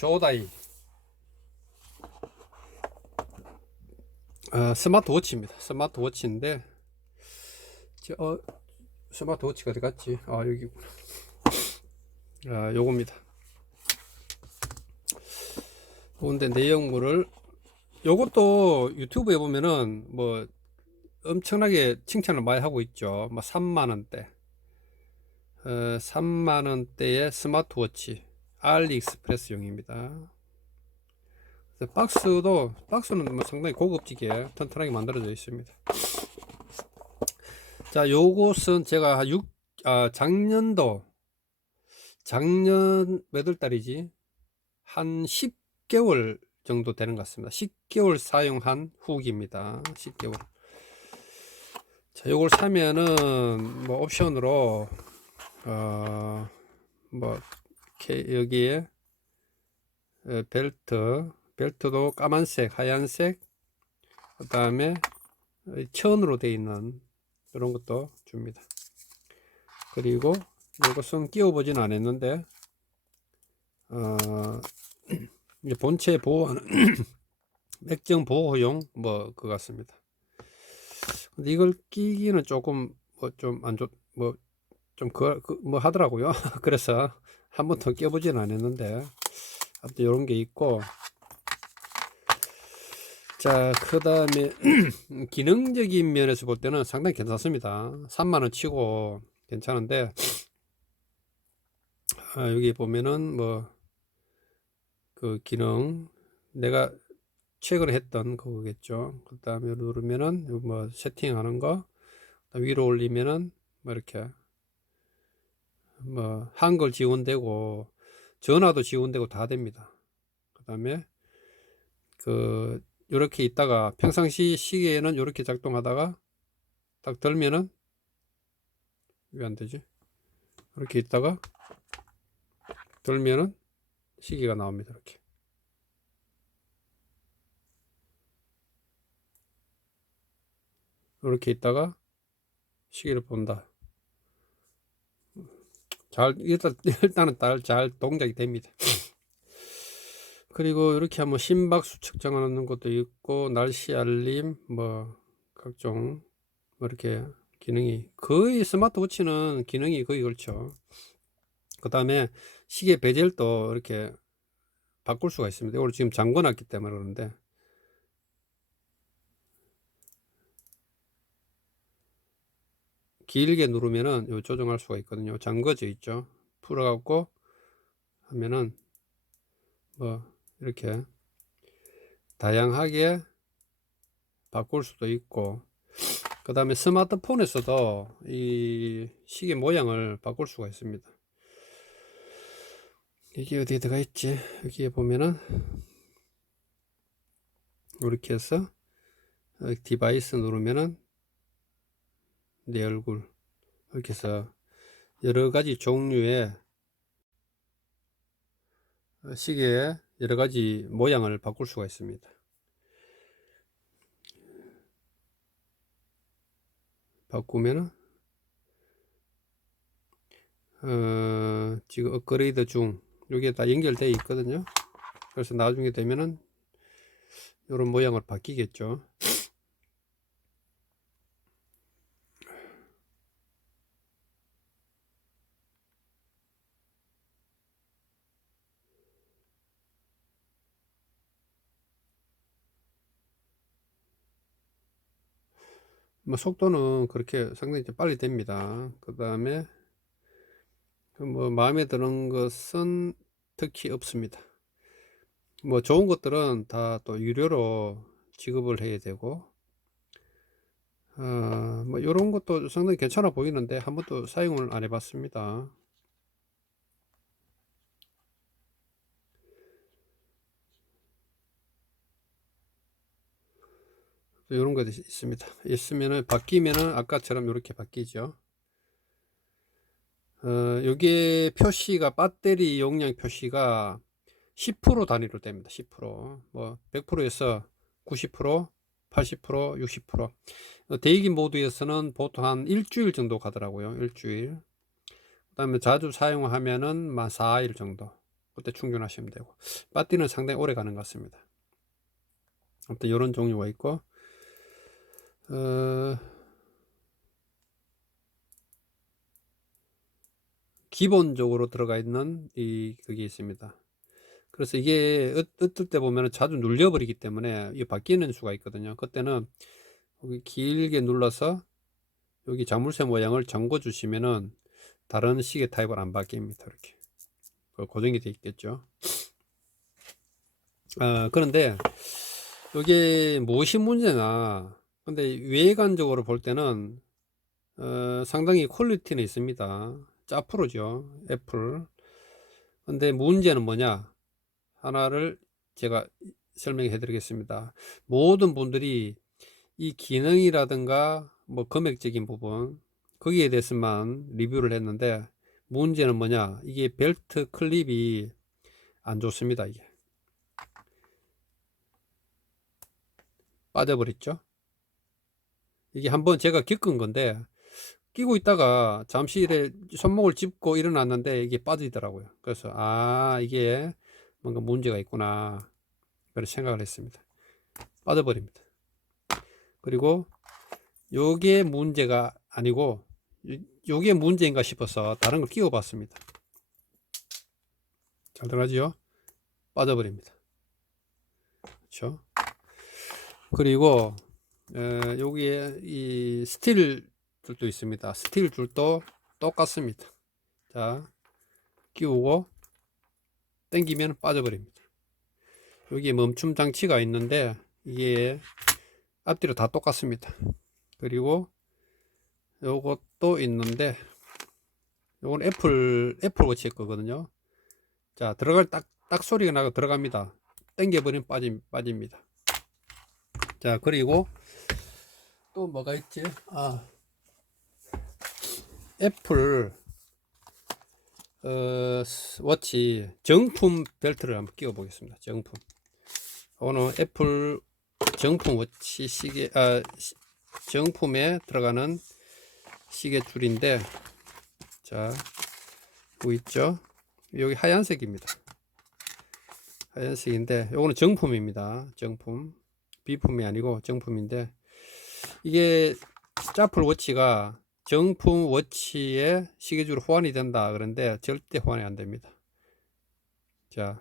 조다이 스마트워치입니다. 스마트워치인데 스마트워치가 어디 갔지? 여기구나. 요겁니다. 근데 내용물을 요것도 유튜브에 보면은 뭐 엄청나게 칭찬을 많이 하고 있죠. 뭐 3만원대 3만원대의 스마트워치 알리익스프레스용입니다. 박스는 뭐 상당히 고급지게 튼튼하게 만들어져 있습니다. 자, 요것은 제가 작년 몇 월 달이지? 한 10개월 정도 되는 것 같습니다. 10개월 사용한 후기입니다. 10개월. 자, 요걸 사면은 뭐 옵션으로 뭐 여기에 벨트도 까만색, 하얀색, 그 다음에 천으로 되어 있는 이런 것도 줍니다. 그리고 이것은 끼워보지는 않았는데 이제 본체 보호하는 맥정 보호용 뭐 그거 같습니다. 근데 이걸 끼기는 조금 뭐 좀 안 좋 뭐 좀 뭐 하더라고요. 그래서 한 번도 껴보지는 않았는데 아무튼 이런 게 있고, 자, 그 다음에 기능적인 면에서 볼 때는 상당히 괜찮습니다. 3만원 치고 괜찮은데 여기 보면은 뭐 그 기능 내가 최근에 했던 그거겠죠. 그 다음에 누르면은 뭐 세팅하는 거, 위로 올리면은 뭐 이렇게 뭐 한글 지원되고 전화도 지원되고 다 됩니다. 그 다음에 그 이렇게 있다가 평상시 시계에는 이렇게 작동하다가 딱 들면은 왜 안 되지? 이렇게 있다가 들면은 시계가 나옵니다. 이렇게 있다가 시계를 본다. 일단은 잘 동작이 됩니다. 그리고 이렇게 한번 심박수 측정하는 것도 있고, 날씨 알림, 뭐 각종 뭐 이렇게 기능이, 거의 스마트워치는 기능이 거의 그렇죠. 그 다음에 시계 베젤도 이렇게 바꿀 수가 있습니다. 이걸 지금 잠궈 놨기 때문에 그러는데, 길게 누르면은 요 조정할 수가 있거든요. 잠궈져 있죠. 풀어갖고 하면은 뭐 이렇게 다양하게 바꿀 수도 있고, 그 다음에 스마트폰에서도 이 시계 모양을 바꿀 수가 있습니다. 이게 어디에 들어가 있지? 여기에 보면은 이렇게 해서 디바이스 누르면은 내 얼굴, 이렇게 해서 여러 가지 종류의 시계의 여러 가지 모양을 바꿀 수가 있습니다. 바꾸면은 지금 업그레이드 중, 여기에 다 연결되어 있거든요. 그래서 나중에 되면은 이런 모양을 바뀌겠죠. 뭐 속도는 그렇게 상당히 빨리 됩니다. 그 다음에 뭐 마음에 드는 것은 특히 없습니다. 뭐 좋은 것들은 다 또 유료로 지급을 해야 되고, 뭐 이런 것도 상당히 괜찮아 보이는데 한 번도 사용을 안 해봤습니다. 이런 것도 있습니다. 있으면은 바뀌면은 아까처럼 이렇게 바뀌죠. 여기에 표시가 배터리 용량 표시가 10% 단위로 됩니다. 10%, 뭐 100%에서 90%, 80%, 60%. 대기 모드에서는 보통 한 일주일 정도 가더라고요. 일주일. 그 다음에 자주 사용하면은 4일 정도. 그때 충전하시면 되고, 배터리는 상당히 오래 가는 것 같습니다. 아무튼 이런 종류가 있고, 기본적으로 들어가 있는 그게 있습니다. 그래서 이게 어떨 때 보면 자주 눌려버리기 때문에 이게 바뀌는 수가 있거든요. 그때는 여기 길게 눌러서 여기 자물쇠 모양을 잠궈 주시면은 다른 시계 타입은 안 바뀝니다. 이렇게 고정이 되어 있겠죠. 그런데 이게 무엇이 문제나, 근데 외관적으로 볼 때는 상당히 퀄리티는 있습니다. 짜프로죠, 애플. 근데 문제는 뭐냐, 하나를 제가 설명해 드리겠습니다. 모든 분들이 이 기능이라든가 뭐 금액적인 부분, 거기에 대해서만 리뷰를 했는데, 문제는 뭐냐, 이게 벨트 클립이 안 좋습니다. 이게 빠져버렸죠. 이게 한번 제가 겪은 건데, 끼고 있다가 잠시 손목을 짚고 일어났는데 이게 빠지더라고요. 그래서 이게 뭔가 문제가 있구나, 그렇게 생각을 했습니다. 빠져버립니다. 그리고 요게 문제가 아니고 요게 문제인가 싶어서 다른 걸 끼워 봤습니다. 잘 들어가지요? 빠져버립니다. 그렇죠? 그리고 여기에 이 스틸 줄도 있습니다. 스틸 줄도 똑같습니다. 자, 끼우고 당기면 빠져버립니다. 여기에 멈춤 장치가 있는데 이게 앞뒤로 다 똑같습니다. 그리고 요것도 있는데 요건 애플 워치의 거거든요. 자, 들어갈 딱 소리가 나고 들어갑니다. 당겨버리면 빠집니다. 자, 그리고 또 뭐가 있지? 애플 워치 정품 벨트를 한번 끼워 보겠습니다. 정품. 오늘 애플 정품 워치 시계, 정품에 들어가는 시계 줄인데, 자, 뭐 있죠? 여기 하얀색입니다. 하얀색인데 요거는 정품입니다. 정품. 비품이 아니고 정품인데, 이게 짜플 워치가 정품 워치에 시계줄 호환이 된다 그런데 절대 호환이 안 됩니다. 자,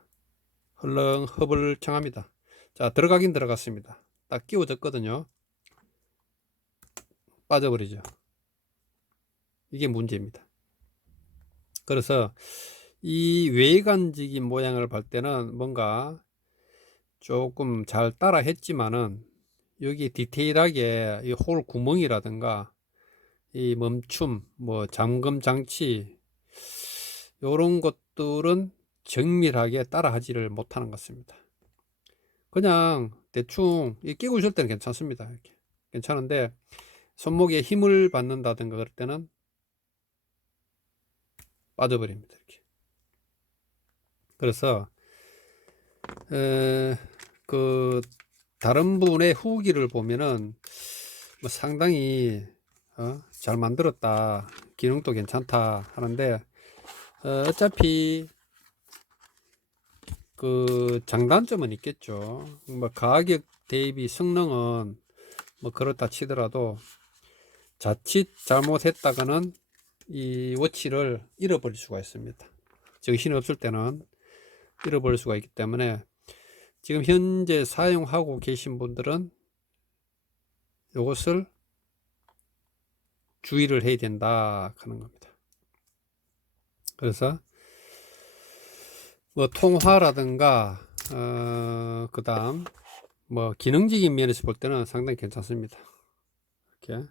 허벌청합니다. 자, 들어가긴 들어갔습니다. 딱 끼워졌거든요. 빠져버리죠. 이게 문제입니다. 그래서 이 외관적인 모양을 볼 때는 뭔가 조금 잘 따라 했지만은 여기 디테일하게 이 홀 구멍이라든가 이 멈춤, 뭐 잠금 장치, 요런 것들은 정밀하게 따라 하지를 못하는 것 같습니다. 그냥 대충 끼고 있을 때는 괜찮습니다. 이렇게 괜찮은데 손목에 힘을 받는다든가 그럴 때는 빠져버립니다. 이렇게. 그래서 그 다른 분의 후기를 보면은 뭐 상당히 잘 만들었다, 기능도 괜찮다 하는데, 어차피 그 장단점은 있겠죠. 뭐 가격 대비 성능은 뭐 그렇다 치더라도 자칫 잘못했다가는 이 워치를 잃어버릴 수가 있습니다. 정신이 없을 때는 잃어버릴 수가 있기 때문에 지금 현재 사용하고 계신 분들은 이것을 주의를 해야 된다 하는 겁니다. 그래서 뭐 통화라든가 그 다음 뭐 기능적인 면에서 볼 때는 상당히 괜찮습니다. 이렇게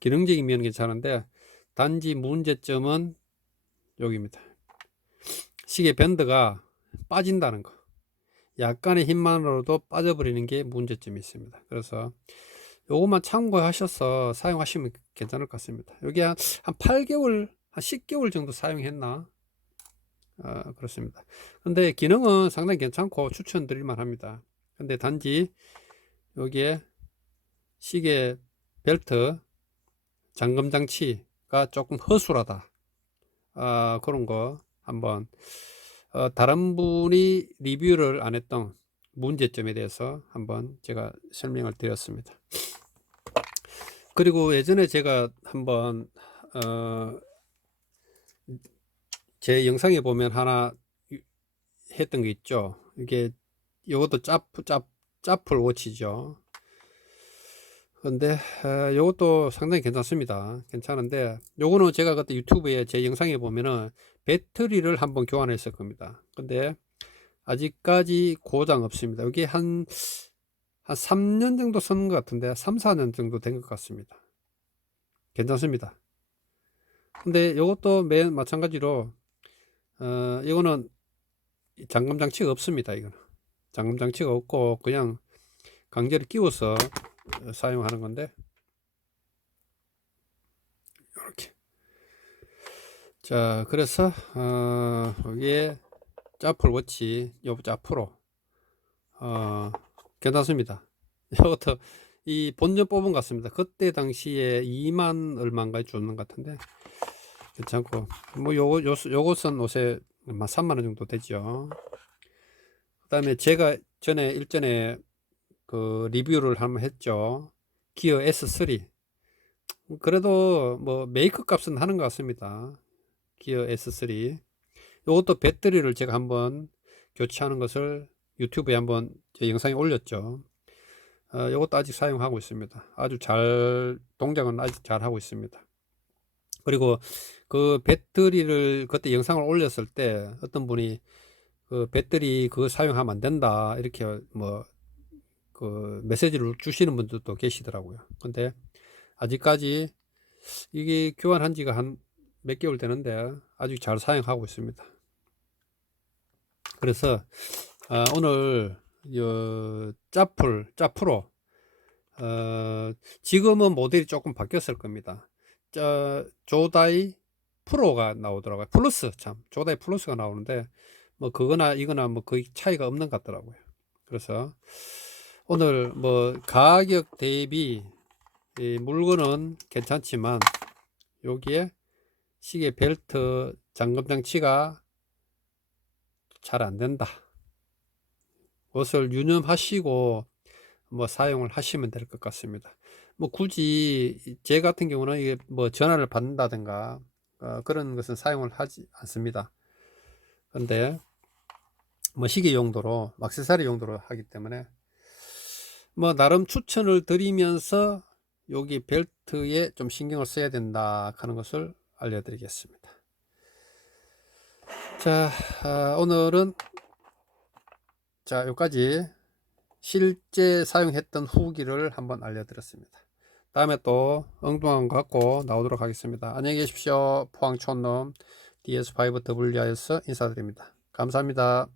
기능적인 면은 괜찮은데, 단지 문제점은 여기입니다. 시계 밴드가 빠진다는 거. 약간의 힘만으로도 빠져버리는 게 문제점이 있습니다. 그래서 요것만 참고하셔서 사용하시면 괜찮을 것 같습니다. 여기 한 8개월, 한 10개월 정도 사용했나? 그렇습니다. 근데 기능은 상당히 괜찮고 추천드릴만 합니다. 근데 단지 여기에 시계 벨트 잠금 장치가 조금 허술하다, 그런 거 한번 다른 분이 리뷰를 안 했던 문제점에 대해서 한번 제가 설명을 드렸습니다. 그리고 예전에 제가 한번 제 영상에 보면 하나 했던 게 있죠. 이게 요것도 짜풀 워치죠. 근데 요것도 상당히 괜찮습니다. 괜찮은데 요거는 제가 그때 유튜브에 제 영상에 보면은 배터리를 한번 교환했을 겁니다. 근데 아직까지 고장 없습니다. 여기 한 3년 정도 쓴 것 같은데 3, 4년 정도 된 것 같습니다. 괜찮습니다. 근데 요것도 맨 마찬가지로 이거는 잠금 장치가 없습니다. 이거는 잠금 장치가 없고 그냥 강제로 끼워서 사용하는 건데 이렇게. 자, 그래서 여기에 짜플 워치 요 짜프로 괜찮습니다. 이것도 이 본전 뽑은 것 같습니다. 그때 당시에 2만 얼마인가 주는 것 같은데 괜찮고, 뭐 요것은 옷에 3만 원 정도 되죠. 그 다음에 제가 일전에 그 리뷰를 한번 했죠. 기어 S3. 그래도 뭐 메이크 값은 하는 것 같습니다. 기어 S3. 요것도 배터리를 제가 한번 교체하는 것을 유튜브에 한번 제 영상에 올렸죠. 요것도 아직 사용하고 있습니다. 아주 동작은 아직 잘 하고 있습니다. 그리고 그 배터리를 그때 영상을 올렸을 때 어떤 분이 그 배터리 그거 사용하면 안 된다 이렇게 뭐 그 메시지를 주시는 분들도 계시더라고요. 근데 아직까지 이게 교환한 지가 한 몇 개월 되는데 아주 잘 사용하고 있습니다. 그래서 오늘 짜프로 지금은 모델이 조금 바뀌었을 겁니다. 조다이 프로가 나오더라고요. 플러스, 조다이 플러스가 나오는데 뭐 그거나 이거나 뭐 거의 차이가 없는 것 같더라고요. 그래서 오늘 뭐 가격 대비 이 물건은 괜찮지만 여기에 시계 벨트 잠금 장치가 잘 안 된다. 그것을 유념하시고 뭐 사용을 하시면 될 것 같습니다. 뭐 굳이 제 같은 경우는 이게 뭐 전화를 받는다든가 그런 것은 사용을 하지 않습니다. 근데 뭐 시계 용도로 액세서리 용도로 하기 때문에 뭐 나름 추천을 드리면서 여기 벨트에 좀 신경을 써야 된다 하는 것을 알려드리겠습니다. 자, 오늘은 여기까지 실제 사용했던 후기를 한번 알려드렸습니다. 다음에 또 엉뚱한 거 갖고 나오도록 하겠습니다. 안녕히 계십시오. 포항촌놈 DS5WI에서 인사드립니다. 감사합니다.